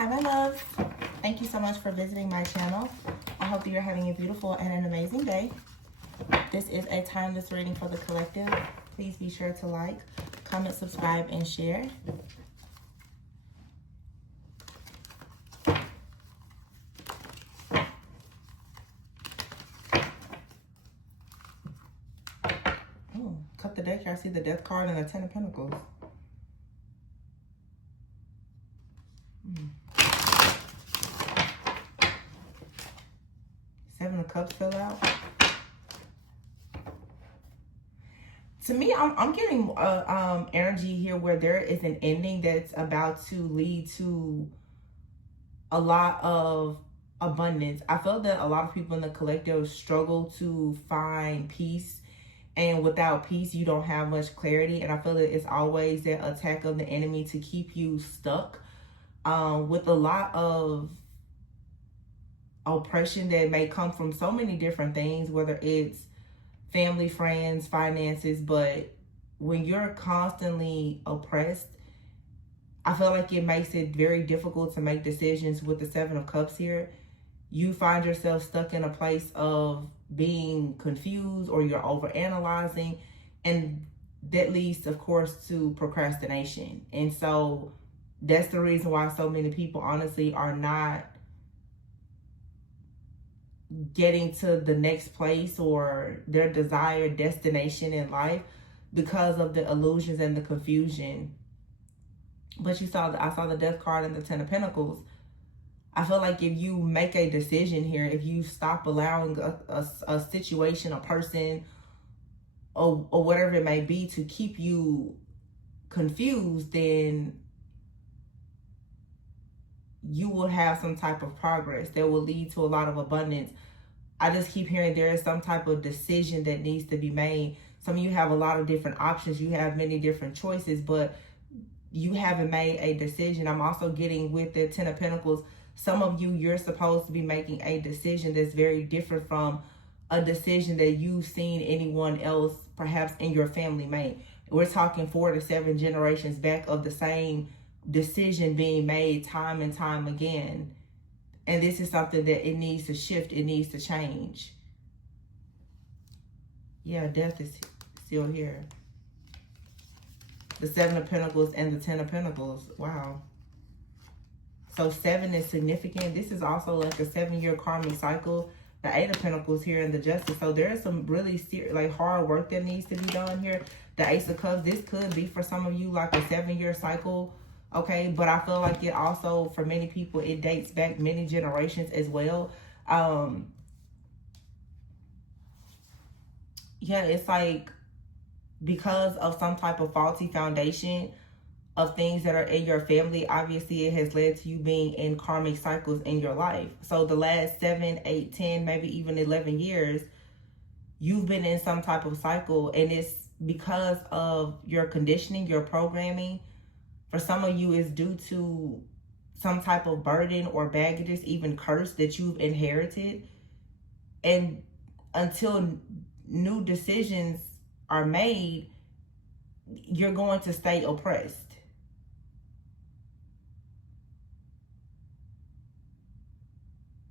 Hi, my loves. Thank you so much for visiting my channel. I hope that you're having a beautiful and an amazing day. This is a timeless reading for the collective. Please be sure to like, comment, subscribe, and share. Oh, cut the deck here. I see the Death card and the Ten of Pentacles. Seven of Cups fell out. To me, I'm getting energy here where there is an ending that's about to lead to a lot of abundance. I feel that a lot of people in the collective struggle to find peace, and without peace you don't have much clarity, and I feel that it's always that attack of the enemy to keep you stuck with a lot of oppression that may come from so many different things, whether it's family, friends, finances. But when you're constantly oppressed, I feel like it makes it very difficult to make decisions. With the Seven of Cups here, you find yourself stuck in a place of being confused, or you're overanalyzing, and that leads, of course, to procrastination. And so that's the reason why so many people honestly are not getting to the next place or their desired destination in life because of the illusions and the confusion. But I saw the Death card and the Ten of Pentacles. I feel like if you make a decision here, if you stop allowing a situation, a person, or whatever it may be to keep you confused, then you will have some type of progress that will lead to a lot of abundance. I just keep hearing there is some type of decision that needs to be made. Some of you have a lot of different options. You have many different choices, but you haven't made a decision. I'm also getting with the Ten of Pentacles, some of you, you're supposed to be making a decision that's very different from a decision that you've seen anyone else, perhaps in your family, make. We're talking 4 to 7 generations back of the same decision being made time and time again. And this is something that it needs to shift. It needs to change. Yeah, Death is still here. The Seven of Pentacles and the Ten of Pentacles. Wow. So 7 is significant. This is also like a 7-year karmic cycle. The Eight of Pentacles here and the Justice. So there is some really hard work that needs to be done here. The Ace of Cups. This could be for some of you like a 7-year cycle. Okay, but I feel like it also, for many people, it dates back many generations as well. Yeah, it's like because of some type of faulty foundation of things that are in your family, obviously it has led to you being in karmic cycles in your life. So the last 7, 8, 10, maybe even 11 years, you've been in some type of cycle, and it's because of your conditioning, your programming. For some of you, it's due to some type of burden or baggages, even curse that you've inherited. And until new decisions are made, you're going to stay oppressed.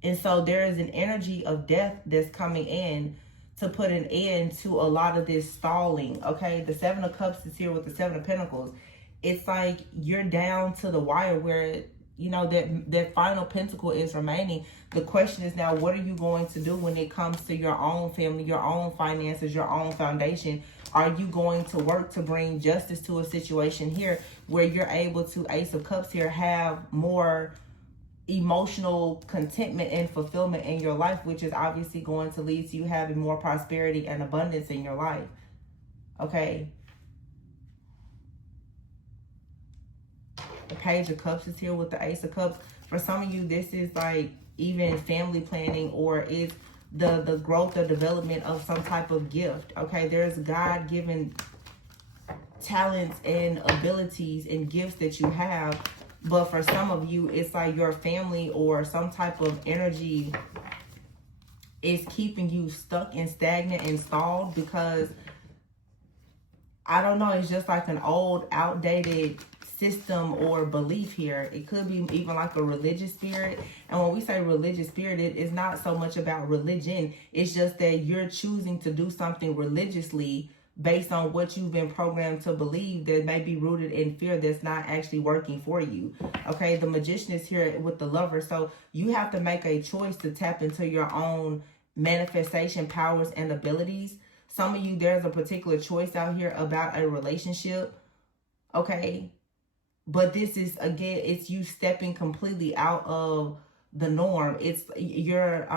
And so there is an energy of death that's coming in to put an end to a lot of this stalling. Okay, the Seven of Cups is here with the Seven of Pentacles. It's like you're down to the wire where, you know, that final pentacle is remaining. The question is now, what are you going to do when it comes to your own family, your own finances, your own foundation? Are you going to work to bring justice to a situation here where you're able to, Ace of Cups here, have more emotional contentment and fulfillment in your life, which is obviously going to lead to you having more prosperity and abundance in your life? Okay. The Page of Cups is here with the Ace of Cups. For some of you, this is like even family planning, or it's the growth or development of some type of gift. Okay, there's God-given talents and abilities and gifts that you have. But for some of you, it's like your family or some type of energy is keeping you stuck and stagnant and stalled, because I don't know, it's just like an old, outdated system or belief here. It could be even like a religious spirit. And when we say religious spirit, it is not so much about religion. It's just that you're choosing to do something religiously based on what you've been programmed to believe that may be rooted in fear that's not actually working for you. Okay, the Magician is here with the Lover. So you have to make a choice to tap into your own manifestation powers and abilities. Some of you, there's a particular choice out here about a relationship. Okay, but this is, again, it's you stepping completely out of the norm. It's you're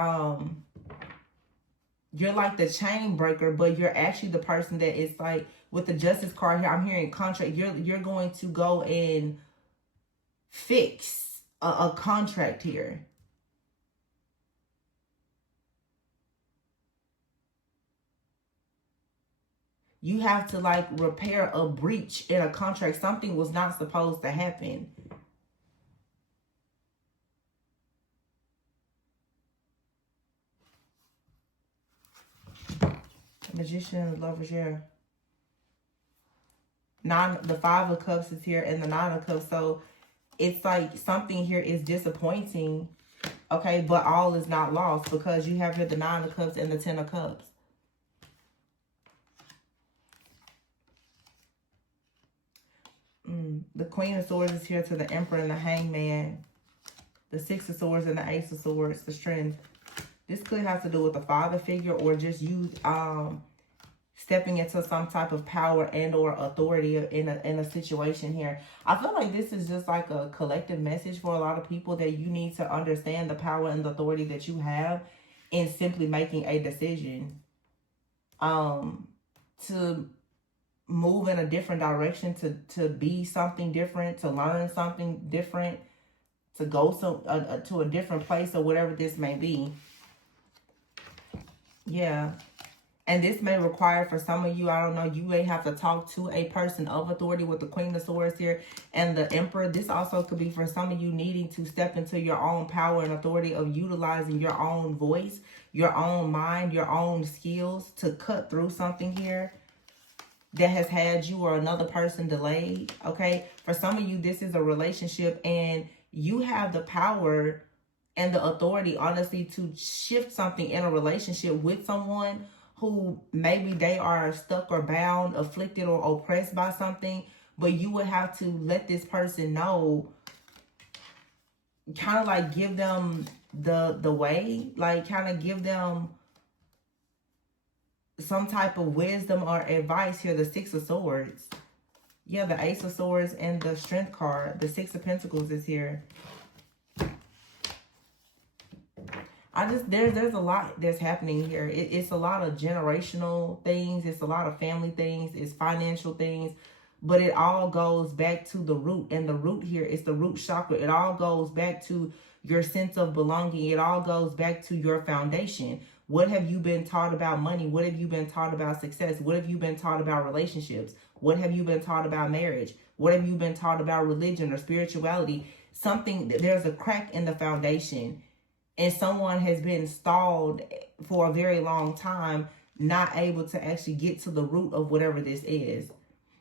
like the chain breaker, but you're actually the person that is like, with the Justice card here, I'm hearing contract. You're going to go and fix a contract here. You have to like repair a breach in a contract. Something was not supposed to happen. Magician, Lovers here. The Five of Cups is here and the Nine of Cups. So it's like something here is disappointing. Okay, but all is not lost because you have here the Nine of Cups and the Ten of Cups. The Queen of Swords is here to the Emperor and the Hangman. The Six of Swords and the Ace of Swords, the Strength. This could have to do with a father figure or just you stepping into some type of power and or authority in a situation here. I feel like this is just like a collective message for a lot of people that you need to understand the power and the authority that you have in simply making a decision. To move in a different direction, to be something different, to learn something different, to go to a different place or whatever this may be. Yeah. And this may require, for some of you, I don't know, you may have to talk to a person of authority with the Queen of Swords here and the Emperor. This also could be for some of you needing to step into your own power and authority of utilizing your own voice, your own mind, your own skills to cut through something here that has had you or another person delayed. Okay, for some of you, this is a relationship and you have the power and the authority, honestly, to shift something in a relationship with someone who maybe they are stuck or bound, afflicted or oppressed by something, but you would have to let this person know, kind of like give them the way, like kind of give them some type of wisdom or advice here. The Six of Swords. Yeah, the Ace of Swords and the Strength card. The Six of Pentacles is here. There's a lot that's happening here. It's a lot of generational things. It's a lot of family things. It's financial things. But it all goes back to the root. And the root here is the root chakra. It all goes back to your sense of belonging. It all goes back to your foundation. What have you been taught about money? What have you been taught about success? What have you been taught about relationships? What have you been taught about marriage? What have you been taught about religion or spirituality? There's a crack in the foundation. And someone has been stalled for a very long time, not able to actually get to the root of whatever this is.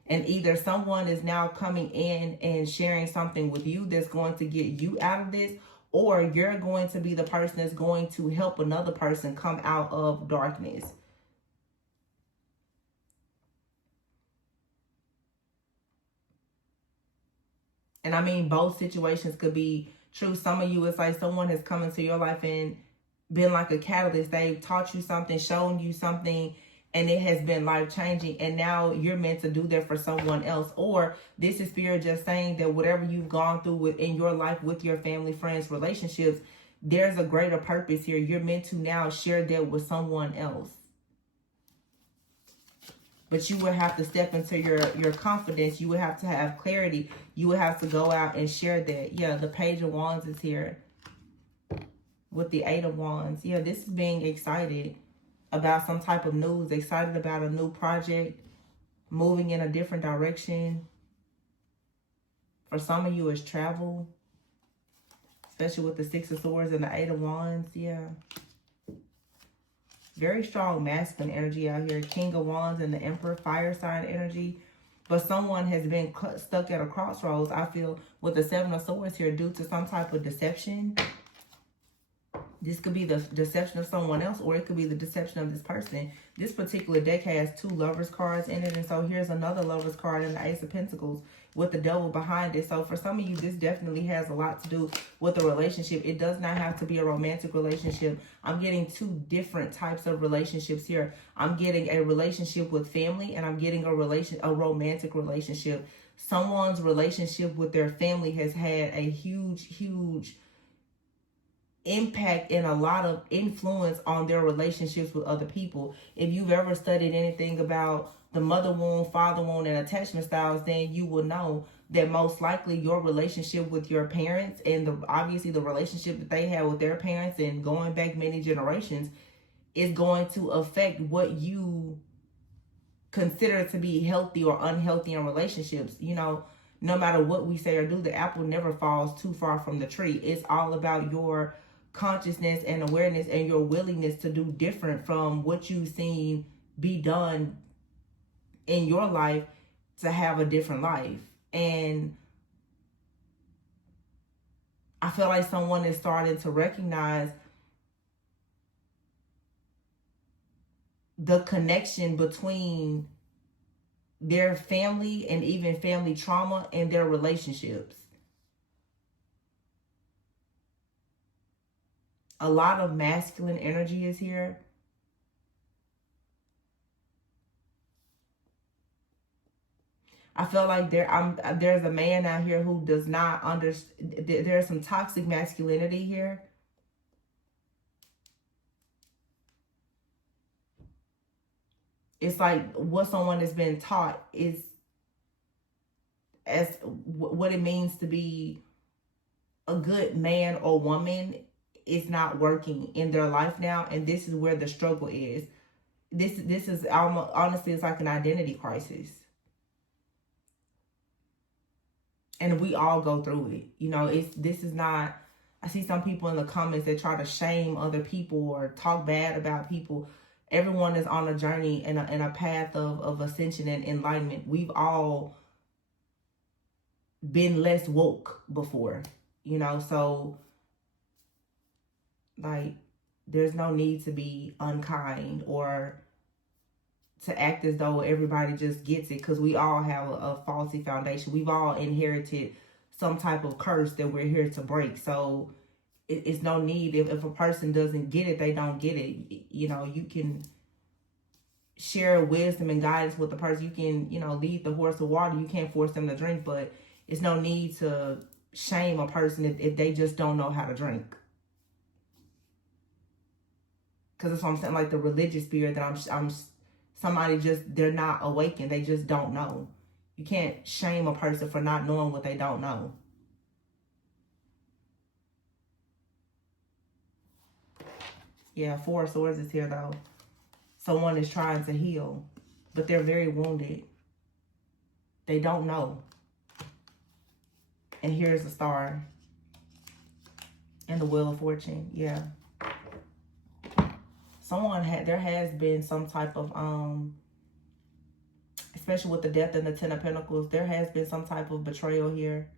And either someone is now coming in and sharing something with you that's going to get you out of this, or you're going to be the person that's going to help another person come out of darkness. And I mean, both situations could be true. Some of you, it's like someone has come into your life and been like a catalyst. They've taught you something, shown you something, and it has been life-changing. And now you're meant to do that for someone else. Or this is Spirit just saying that whatever you've gone through in your life with your family, friends, relationships, there's a greater purpose here. You're meant to now share that with someone else. But you would have to step into your confidence. You would have to have clarity. You would have to go out and share that. Yeah, the Page of Wands is here with the Eight of Wands. Yeah, this is being excited about some type of news. Excited about a new project. Moving in a different direction. For some of you, it's travel. Especially with the Six of Swords and the Eight of Wands. Yeah. Very strong masculine energy out here. King of Wands and the Emperor, fire sign energy. But someone has been stuck at a crossroads, I feel, with the Seven of Swords here due to some type of deception. This could be the deception of someone else, or it could be the deception of this person. This particular deck has 2 Lovers cards in it, and so here's another Lovers card in the Ace of Pentacles with the Devil behind it. So for some of you, this definitely has a lot to do with a relationship. It does not have to be a romantic relationship. I'm getting 2 different types of relationships here. I'm getting a relationship with family, and I'm getting a romantic relationship. Someone's relationship with their family has had a huge impact and a lot of influence on their relationships with other people. If you've ever studied anything about the mother wound, father wound, and attachment styles, then you will know that most likely your relationship with your parents, and obviously the relationship that they have with their parents and going back many generations, is going to affect what you consider to be healthy or unhealthy in relationships. You know, no matter what we say or do, the apple never falls too far from the tree. It's all about your consciousness and awareness and your willingness to do different from what you've seen be done in your life to have a different life. And I feel like someone is starting to recognize the connection between their family and even family trauma and their relationships. A lot of masculine energy is here. I feel like there's a man out here who does not understand. There's some toxic masculinity here. It's like what someone has been taught is as what it means to be a good man or woman is not working in their life now, and this is where the struggle is. This is almost, honestly, it's like an identity crisis, and we all go through it. You know, this is not. I see some people in the comments that try to shame other people or talk bad about people. Everyone is on a journey and a path of ascension and enlightenment. We've all been less woke before, you know, so like there's no need to be unkind or to act as though everybody just gets it, because we all have a faulty foundation. We've all inherited some type of curse that we're here to break. So it's no need, if a person doesn't get it, they don't get it. You know, you can share wisdom and guidance with the person. You can, you know, lead the horse to water. You can't force them to drink, but it's no need to shame a person if they just don't know how to drink. Because that's what I'm saying, like the religious spirit that I'm somebody just, they're not awakened. They just don't know. You can't shame a person for not knowing what they don't know. Yeah, 4 of Swords is here though. Someone is trying to heal, but they're very wounded. They don't know. And here's the Star. And the Wheel of Fortune. Yeah. There has been some type of, especially with the Death and the 10 of Pentacles, there has been some type of betrayal here.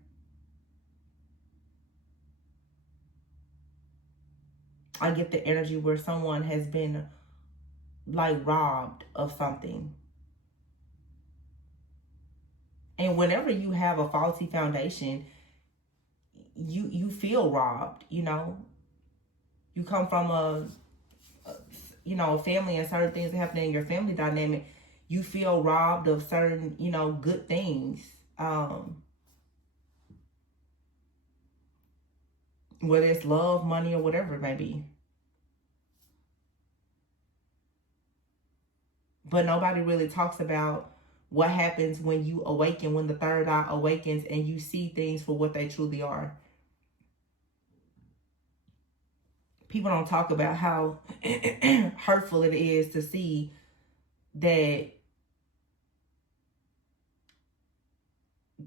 I get the energy where someone has been like robbed of something. And whenever you have a faulty foundation, you feel robbed, you know. You come from a family, and certain things happening in your family dynamic, you feel robbed of certain, you know, good things. Whether it's love, money, or whatever it may be. But nobody really talks about what happens when you awaken, when the third eye awakens and you see things for what they truly are. People don't talk about how hurtful it is to see that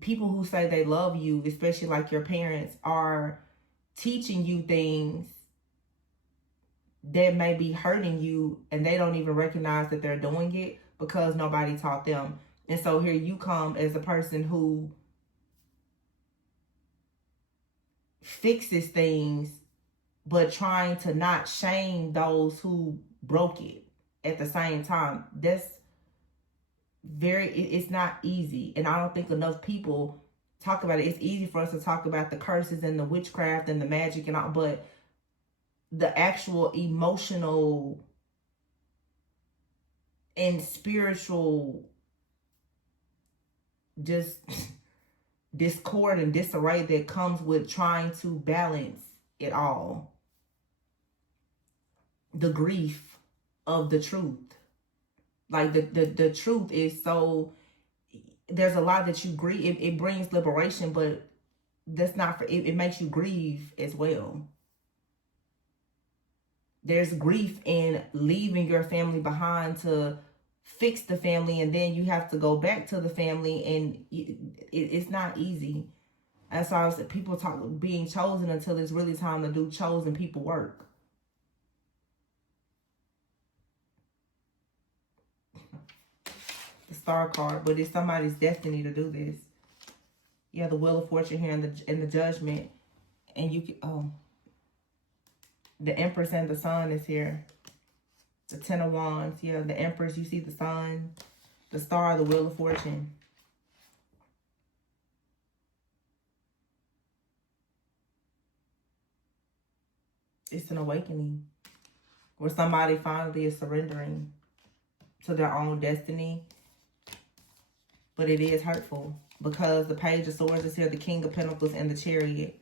people who say they love you, especially like your parents, are teaching you things that may be hurting you, and they don't even recognize that they're doing it because nobody taught them. And so here you come as a person who fixes things, but trying to not shame those who broke it at the same time. That's it's not easy. And I don't think enough people talk about it. It's easy for us to talk about the curses and the witchcraft and the magic and all, but the actual emotional and spiritual just discord and disarray that comes with trying to balance it all. The grief of the truth. Like the truth is so, there's a lot that you grieve. It brings liberation, but that's not for it. It makes you grieve as well. There's grief in leaving your family behind to fix the family, and then you have to go back to the family, and it's not easy. That's why I was, people talk being chosen until it's really time to do chosen people work. The Star card, but it's somebody's destiny to do this. Yeah, the Wheel of Fortune here and the Judgment, and you can the Empress and the Sun is here. The Ten of Wands, yeah, the Empress. You see the Sun, the Star, the Wheel of Fortune. It's an awakening where somebody finally is surrendering to their own destiny. But it is hurtful because the Page of Swords is here, the King of Pentacles, and the Chariot.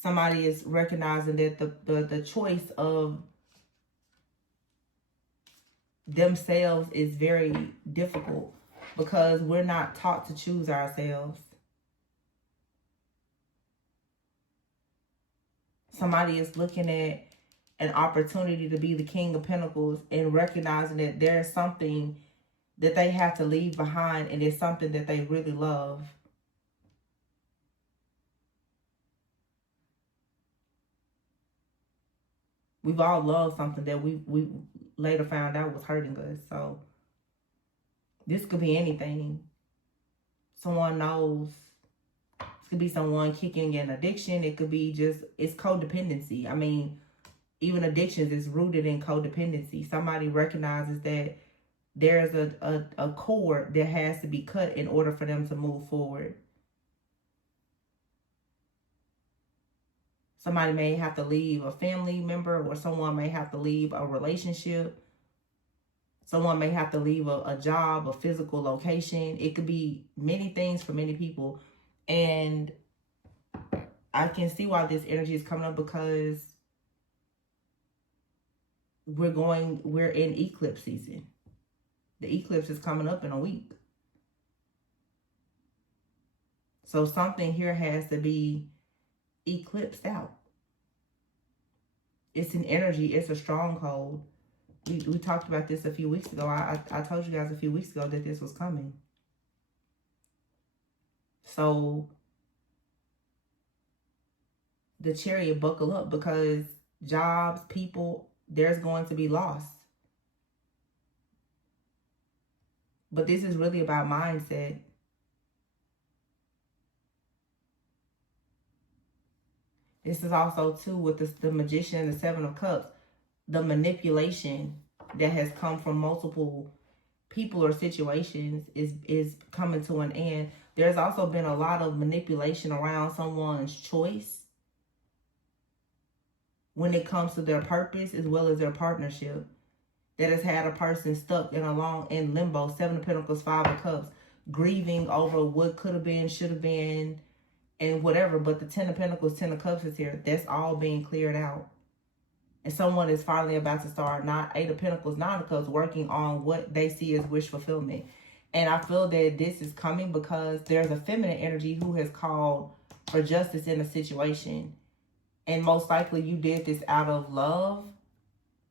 Somebody is recognizing that the choice of themselves is very difficult because we're not taught to choose ourselves. Somebody is looking at an opportunity to be the King of Pentacles and recognizing that there's something that they have to leave behind, and it's something that they really love. We've all loved something that we later found out was hurting us. So this could be anything. Someone knows. This could be someone kicking an addiction. It could be just, it's codependency. I mean, even addictions is rooted in codependency. Somebody recognizes that there's a cord that has to be cut in order for them to move forward. Somebody may have to leave a family member, or someone may have to leave a relationship. Someone may have to leave a job, a physical location. It could be many things for many people. And I can see why this energy is coming up, because we're in eclipse season. The eclipse is coming up in a week. So something here has to be eclipsed out. It's an energy. It's a stronghold. We talked about this a few weeks ago. I told you guys a few weeks ago that this was coming. So the Chariot, buckle up, because jobs, people, there's going to be loss. But this is really about mindset. This is also, too, with the Magician and the Seven of Cups, the manipulation that has come from multiple people or situations is coming to an end. There's also been a lot of manipulation around someone's choice when it comes to their purpose as well as their partnership, that has had a person stuck in limbo. Seven of Pentacles, Five of Cups, grieving over what could have been, should have been, and whatever. But the Ten of Pentacles, Ten of Cups is here. That's all being cleared out. And someone is finally about to start, Eight of Pentacles, Nine of Cups, working on what they see as wish fulfillment. And I feel that this is coming because there's a feminine energy who has called for justice in a situation. And most likely you did this out of love.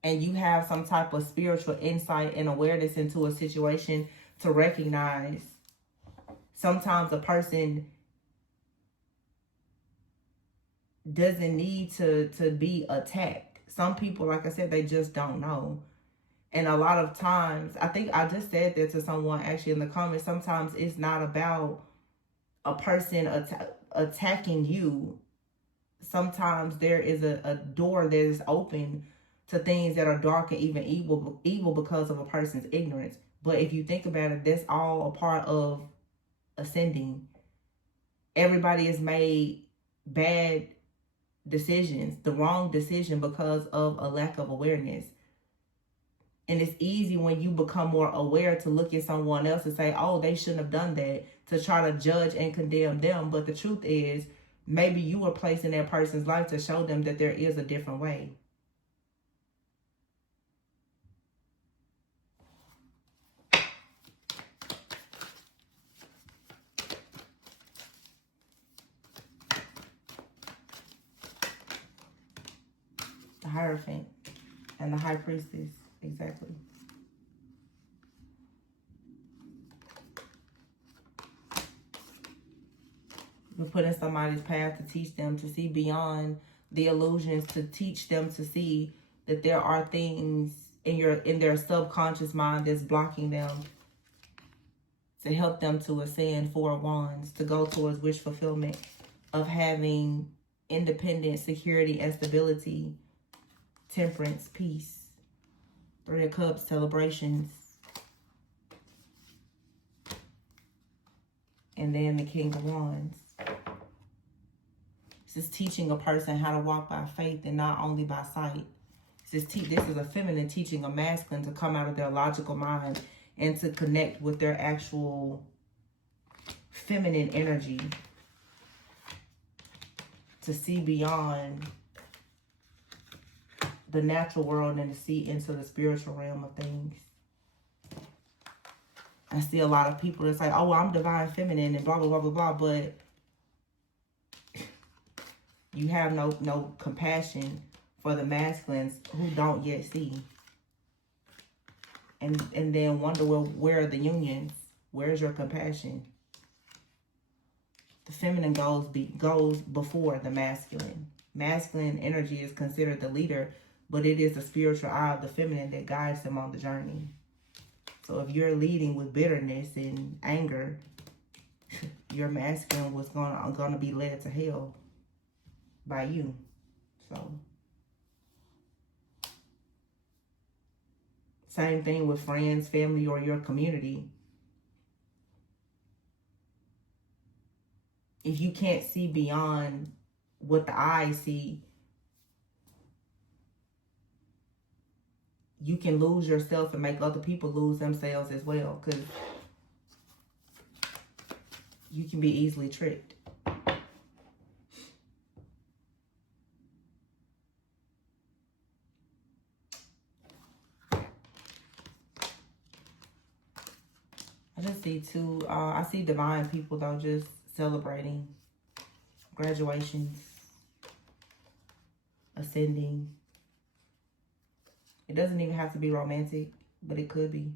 And you have some type of spiritual insight and awareness into a situation to recognize sometimes a person doesn't need to be attacked. Some people, like I said, they just don't know. And a lot of times, I think I just said that to someone actually in the comments, sometimes it's not about a person attacking you. Sometimes there is a door that is open to things that are dark and even evil because of a person's ignorance. But if you think about it, that's all a part of ascending. Everybody has made bad decisions, the wrong decision, because of a lack of awareness. And it's easy when you become more aware to look at someone else and say, oh, they shouldn't have done that, to try to judge and condemn them. But the truth is, maybe you were placed in that person's life to show them that there is a different way. The Hierophant and the High Priestess, exactly. You're put in somebody's path to teach them to see beyond the illusions, to teach them to see that there are things in their subconscious mind that's blocking them, to help them to ascend 4 wands, to go towards wish fulfillment of having independence, security, and stability, temperance, peace. 3 of Cups, celebrations. And then the King of Wands. This is teaching a person how to walk by faith and not only by sight. This is a feminine teaching a masculine to come out of their logical mind and to connect with their actual feminine energy. To see beyond the natural world and to see into the spiritual realm of things. I see a lot of people that say, oh, I'm divine feminine and blah, blah, blah, blah, blah, but you have no compassion for the masculines who don't yet see. And then wonder, well, where are the unions? Where's your compassion? The feminine goes before the masculine. Masculine energy is considered the leader, but it is the spiritual eye of the feminine that guides them on the journey. So if you're leading with bitterness and anger, your masculine was gonna be led to hell by you. So same thing with friends, family, or your community. If you can't see beyond what the eyes see, you can lose yourself and make other people lose themselves as well, because you can be easily tricked. I just see I see divine people though, just celebrating graduations, ascending. It doesn't even have to be romantic, but it could be.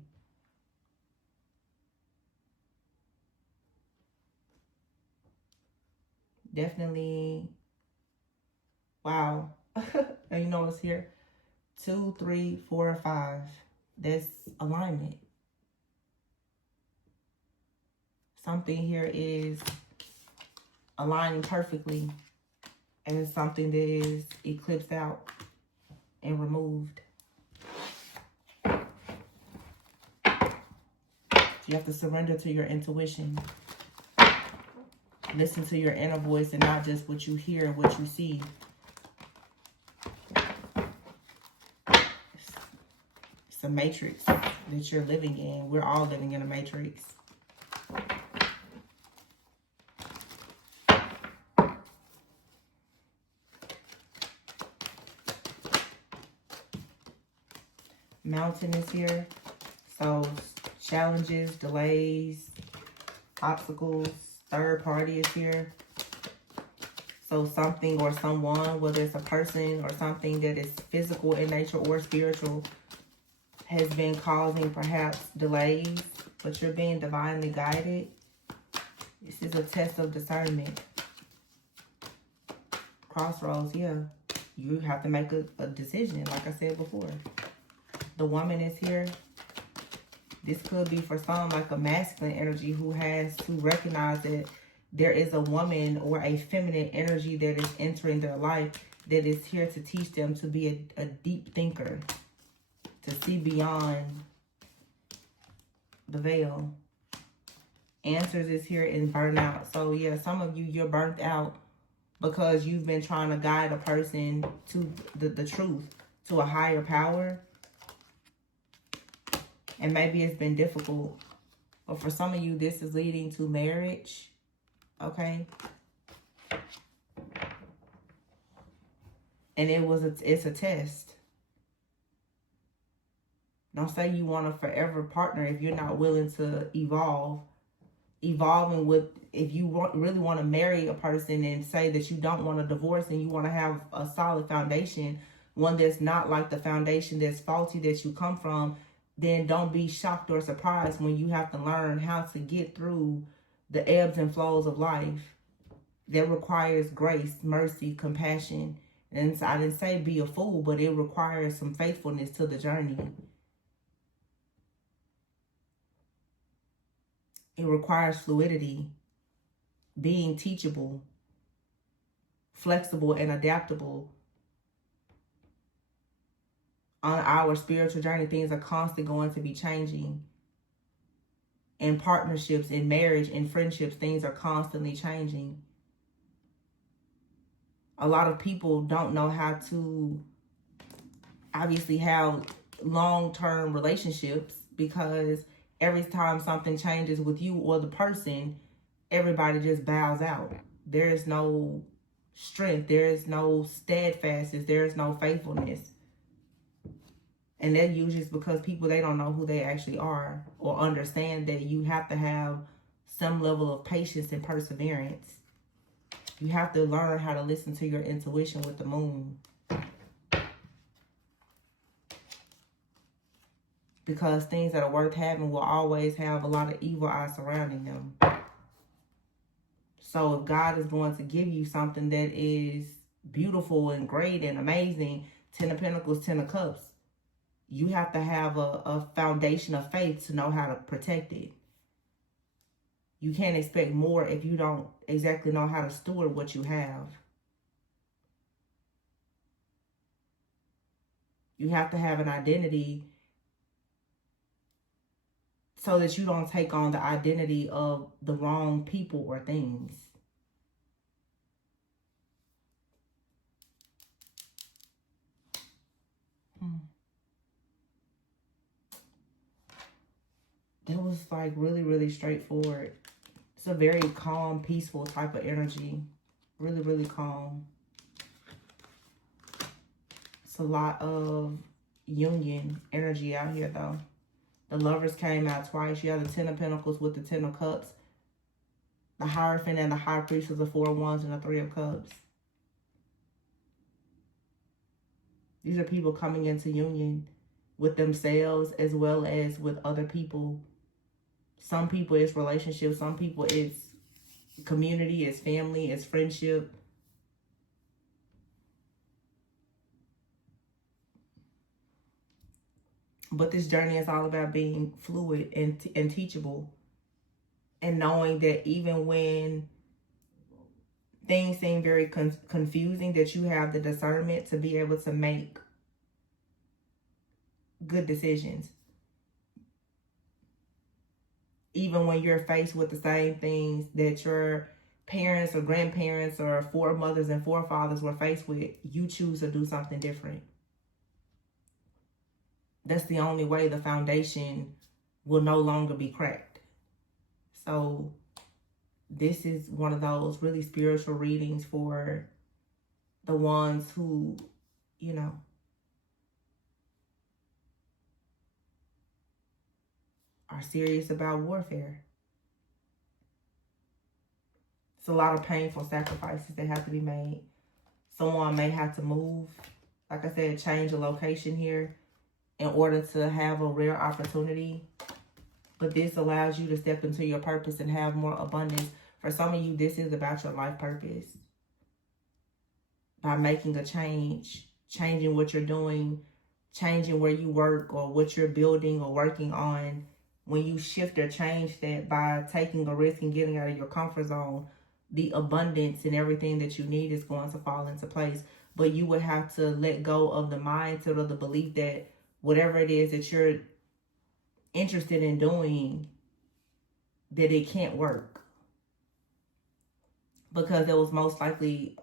Definitely. Wow. And you know what's here? 2, 3, 4, 5. That's alignment. Something here is aligning perfectly, and something that is eclipsed out and removed. You have to surrender to your intuition. Listen to your inner voice and not just what you hear and what you see. It's a matrix that you're living in. We're all living in a matrix. Mountain is here. So challenges, delays, obstacles. Third party is here. So something or someone, whether it's a person or something that is physical in nature or spiritual, has been causing perhaps delays, but you're being divinely guided. This is a test of discernment. Crossroads, yeah. You have to make a decision, like I said before. The woman is here. This could be for some like a masculine energy who has to recognize that there is a woman or a feminine energy that is entering their life that is here to teach them to be a deep thinker, to see beyond the veil. Answers is here in burnout. So yeah, some of you, you're burnt out because you've been trying to guide a person to the truth, to a higher power. And maybe it's been difficult. But for some of you, this is leading to marriage. Okay? And it's a test. Don't say you want a forever partner if you're not willing to evolve. Evolving with, if you really want to marry a person and say that you don't want a divorce and you want to have a solid foundation, one that's not like the foundation that's faulty that you come from, then don't be shocked or surprised when you have to learn how to get through the ebbs and flows of life. That requires grace, mercy, compassion. And I didn't say be a fool, but it requires some faithfulness to the journey. It requires fluidity, being teachable, flexible, and adaptable. On our spiritual journey, things are constantly going to be changing. In partnerships, in marriage, in friendships, things are constantly changing. A lot of people don't know how to obviously have long-term relationships because every time something changes with you or the person, everybody just bows out. There is no strength. There is no steadfastness. There is no faithfulness. And that usually is because people, they don't know who they actually are or understand that you have to have some level of patience and perseverance. You have to learn how to listen to your intuition with the moon. Because things that are worth having will always have a lot of evil eyes surrounding them. So if God is going to give you something that is beautiful and great and amazing, 10 of Pentacles, 10 of Cups, you have to have a foundation of faith to know how to protect it. You can't expect more if you don't exactly know how to steward what you have. You have to have an identity so that you don't take on the identity of the wrong people or things. That was like really, really straightforward. It's a very calm, peaceful type of energy. Really, really calm. It's a lot of union energy out here though. The Lovers came out twice. You have the 10 of Pentacles with the 10 of Cups. The Hierophant and the High Priest was the 4 of Wands and the 3 of Cups. These are people coming into union with themselves as well as with other people. Some people it's relationships. Some people it's community, it's family, it's friendship. But this journey is all about being fluid and teachable. And knowing that even when things seem very confusing, that you have the discernment to be able to make good decisions. Even when you're faced with the same things that your parents or grandparents or foremothers and forefathers were faced with, you choose to do something different. That's the only way the foundation will no longer be cracked. So this is one of those really spiritual readings for the ones who, you know, are serious about warfare. It's a lot of painful sacrifices that have to be made. Someone may have to move, like I said, change a location here in order to have a rare opportunity. But this allows you to step into your purpose and have more abundance. For some of you, this is about your life purpose. By making a change, changing what you're doing, changing where you work or what you're building or working on, when you shift or change that by taking a risk and getting out of your comfort zone, the abundance and everything that you need is going to fall into place. But you would have to let go of the mindset or the belief that whatever it is that you're interested in doing, that it can't work. Because it was most likely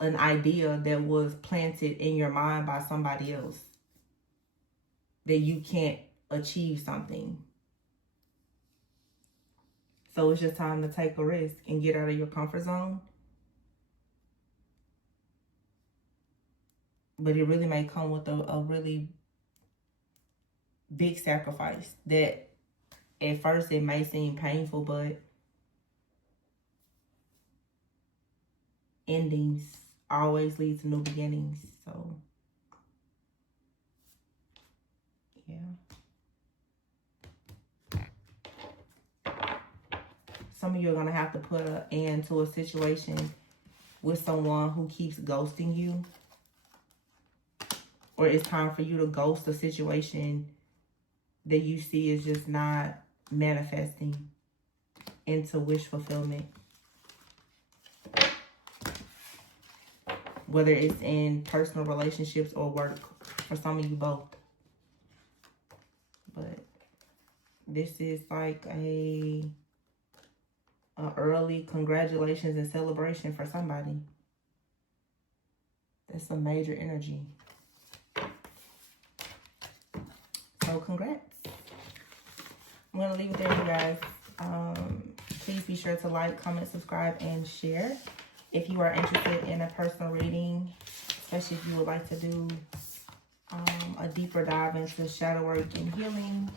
an idea that was planted in your mind by somebody else, that you can't achieve something. So it's just time to take a risk and get out of your comfort zone. But it really may come with a really big sacrifice that at first it may seem painful, but endings always lead to new beginnings. So yeah. Some of you are going to have to put an end to a situation with someone who keeps ghosting you. Or it's time for you to ghost a situation that you see is just not manifesting into wish fulfillment. Whether it's in personal relationships or work. For some of you, both. But this is like a early congratulations and celebration for somebody. That's some major energy. So congrats. I'm going to leave it there, you guys. Please be sure to like, comment, subscribe, and share. If you are interested in a personal reading, especially if you would like to do a deeper dive into shadow work and healing,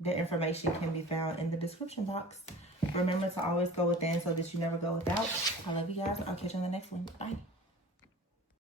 the information can be found in the description box. Remember to always go within so that you never go without. I love you guys. I'll catch you on the next one. Bye.